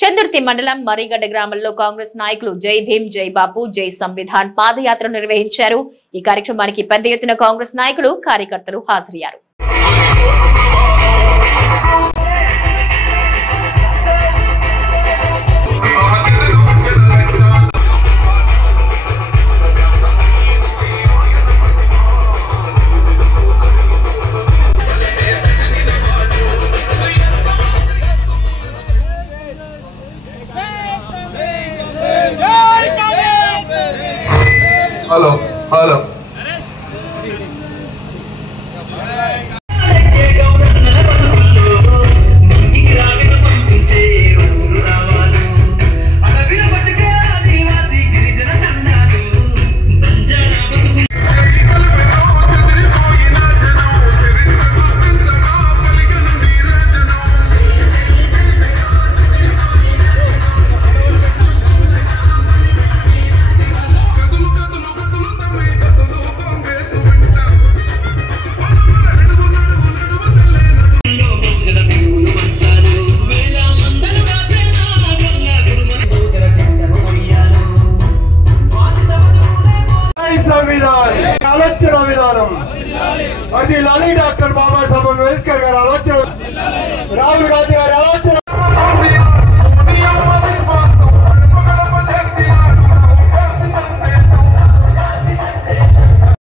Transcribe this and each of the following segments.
చందుర్తి మండలం మరిగడ్డ గ్రామంలో కాంగ్రెస్ నాయకులు జై భీమ్ జై బాపు జై సంవిధాన్ పాదయాత్ర నిర్వహించారు. ఈ కార్యక్రమానికి పెద్ద ఎత్తున కాంగ్రెస్ నాయకులు కార్యకర్తలు హాజరయ్యారు. హలో హలో ఆలోచన విధానం అది లాలి డాక్టర్ బాబాసాహెబ్ అంబేద్కర్ గారి ఆలోచన, రాహుల్ గాంధీ గారి ఆలోచన.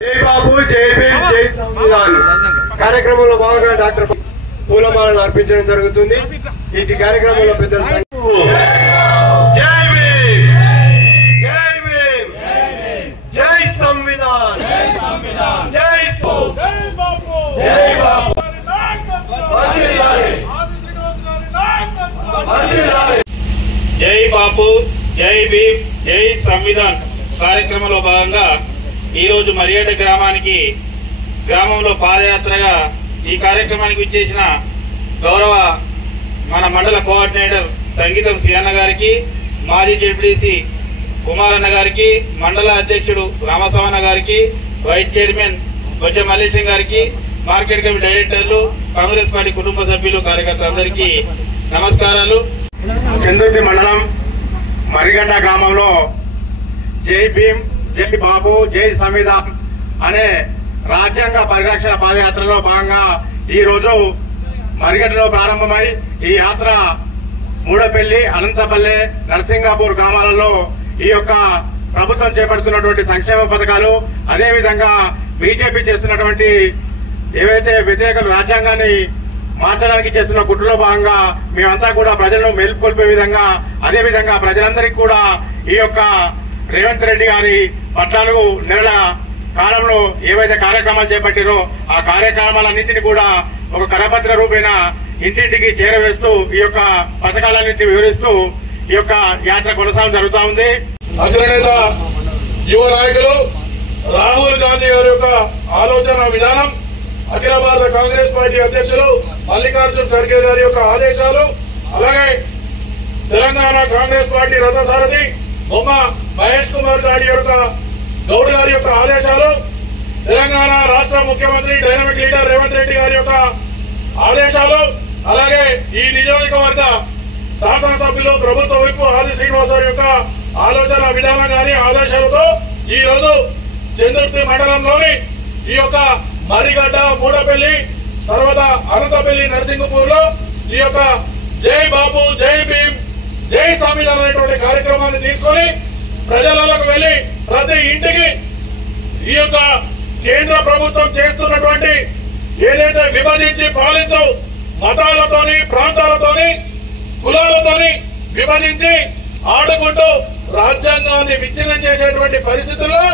జై బాబు జై భీమ్ జై సంవిధాన్ కార్యక్రమంలో భాగంగా డాక్టర్ పూలమాలను అర్పించడం జరుగుతుంది. ఈ కార్యక్రమంలో పెద్దలు జై బాపు జై భీమ్ జై సంవిధాన్ కార్యక్రమంలో భాగంగా ఈరోజు మరియాడ గ్రామంలో పాదయాత్రగా ఈ కార్యక్రమానికి విచ్చేసిన గౌరవ మన మండల కోఆర్డినేటర్ సంగీతం సియన్న గారికి, మాజీ జెడ్పీటీసీ కుమారన్న గారికి, మండల అధ్యక్షుడు రామస్వామి గారికి, వైస్ చైర్మన్ బొజ్జ మల్లేశం గారికి, మార్కెట్ కమిటీ డైరెక్టర్లు, కాంగ్రెస్ పార్టీ కుటుంబ సభ్యులు, కార్యకర్తలందరికీ నమస్కారాలు. చందుర్తి మండలం మరిగడ్డ గ్రామంలో జై భీమ్ జై బాబు జై సంవిధాన్ అనే రాజ్యాంగ పరిరక్షణ పాదయాత్రలో భాగంగా ఈ రోజు మరిగడ్డలో ప్రారంభమై ఈ యాత్ర మూడపల్లి, అనంతపల్లె, నరసింగాపూర్ గ్రామాలలో ఈ యొక్క ప్రభుత్వం చేపడుతున్నటువంటి సంక్షేమ పథకాలు, అదేవిధంగా బీజేపీ చేస్తున్నటువంటి ఏవైతే వ్యతిరేక రాజ్యాంగాన్ని మార్చడానికి చేస్తున్న కుట్రలో భాగంగా మేమంతా కూడా ప్రజలను మేల్కొల్పే విధంగా, అదేవిధంగా ప్రజలందరికీ కూడా ఈ యొక్క రేవంత్ రెడ్డి గారి 14 నెలల కాలంలో ఏవైతే కార్యక్రమాలు చేపట్టారో ఆ కార్యక్రమాలన్నింటినీ కూడా ఒక కరపత్ర రూపేణ ఇంటింటికి చేరవేస్తూ ఈ యొక్క పథకాలన్నింటినీ వివరిస్తూ ఈ యొక్క యాత్ర కొనసాగడం జరుగుతూ ఉంది. అగ్రనేత యువ నాయకులు రాహుల్ గాంధీ గారి యొక్క ఆలోచన విధానం, అఖిల భారత కాంగ్రెస్ పార్టీ అధ్యక్షులు మల్లికార్జున్ ఖర్గే గారి యొక్క ఆదేశాలు, అలాగే తెలంగాణ కాంగ్రెస్ పార్టీ రథసారథి బొమ్మ మహేష్ కుమార్ గౌడ్ గారి యొక్క ఆదేశాలు, తెలంగాణ రాష్ట్ర ముఖ్యమంత్రి డైనమిక్ లీడర్ రేవంత్ రెడ్డి గారి యొక్క ఆదేశాలు, అలాగే ఈ నియోజకవర్గ శాసనసభ్యులు ప్రభుత్వ వైపు ఆది శ్రీనివాసరావు యొక్క ఆలోచన విధానం గారి ఆదేశాలతో ఈ రోజు చందుర్తి మండలంలోని ఈ యొక్క మరిగడ్డ, మూడపల్లి, తర్వాత అనంతపల్లి, నరసింగపూర్ లో ఈ యొక్క జై బాపు జై భీమ్ జై సంవిధాన్ అనేటువంటి కార్యక్రమాన్ని తీసుకొని ప్రజలకు వెళ్లి ప్రతి ఇంటికి ఈ యొక్క కేంద్ర ప్రభుత్వం చేస్తున్నటువంటి ఏదైతే విభజించి పాలించు మతాలతోని, ప్రాంతాలతోని, కులాలతోని విభజించి ఆడుకుంటూ రాజ్యాంగాన్ని విచ్ఛిన్నం చేసేటువంటి పరిస్థితుల్లో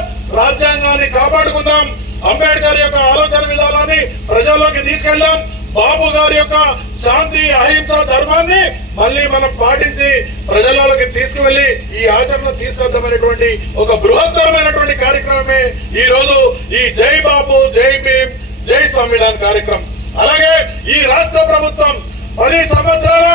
రాజ్యాంగాన్ని కాపాడుకుందాం, అంబేద్కర్ యొక్క ఆలోచన విధానాన్ని ప్రజల్లోకి తీసుకెళ్దాం, బాబు గారి యొక్క శాంతి అహింస ధర్మాన్ని మళ్ళీ మనం పాటించి ప్రజలలోకి తీసుకువెళ్లి ఈ ఆచరణ తీసుకొద్దామనేటువంటి ఒక బృహత్తరమైనటువంటి కార్యక్రమమే ఈ రోజు ఈ జై బాబు జై భీమ్ జై సంవిధాన్ కార్యక్రమం. అలాగే ఈ రాష్ట్ర ప్రభుత్వం 10 సంవత్సరాల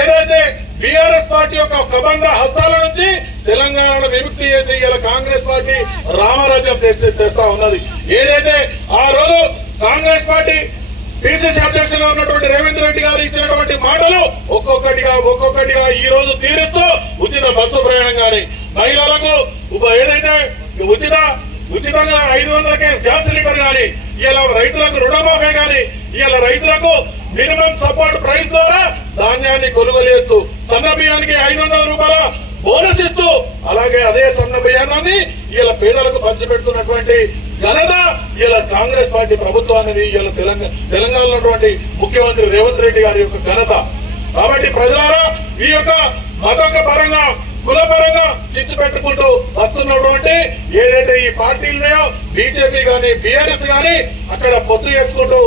ఏదైతే బీఆర్ఎస్ పార్టీ యొక్క కబంధ హస్తాల నుంచి తెలంగాణను విముక్తి చేసి ఇలా కాంగ్రెస్ పార్టీ రామరాజ్యం తెస్తా ఉన్నది. ఏదైతే ఆ రోజు కాంగ్రెస్ పార్టీ పిసిసి అధ్యక్షులుగా ఉన్నటువంటి రేవంత్ రెడ్డి గారు ఇచ్చినటువంటి మాటలు ఒక్కొక్కటిగా ఈ రోజు తీరుస్తూ ఉచిత బస్సు ప్రయాణం కానీ, మహిళలకు ఏదైతే ఉచితంగా 500 గ్యాస్ సిలిండర్ కానీ, ఇలా రైతులకు రుణమాఫీ కానీ, ఇలా రైతులకు మినిమం సపోర్ట్ ప్రైస్ ద్వారా ధాన్యాన్ని కొనుగోలు చేస్తూ సన్న బియ్యానికి 500 రూపాయల బోనస్ ఇస్తూ, అలాగే అదే సన్న బియ్యాన్ని ఇలా పేదలకు పంచిపెడుతున్నటువంటి ఘనత ఇలా కాంగ్రెస్ పార్టీ ప్రభుత్వానికి, ఇలా తెలంగాణలో ఉన్నటువంటి ముఖ్యమంత్రి రేవంత్ రెడ్డి గారి యొక్క ఘనత. కాబట్టి ప్రజలారా, ఈ యొక్క మత పరంగా కుల పరంగా చిచ్చు పెట్టుకుంటూ వస్తున్నటువంటి ఏదైతే ఈ పార్టీలున్నాయో, బీజేపీ గానీ బీఆర్ఎస్ గానీ అక్కడ పొత్తు చేసుకుంటూ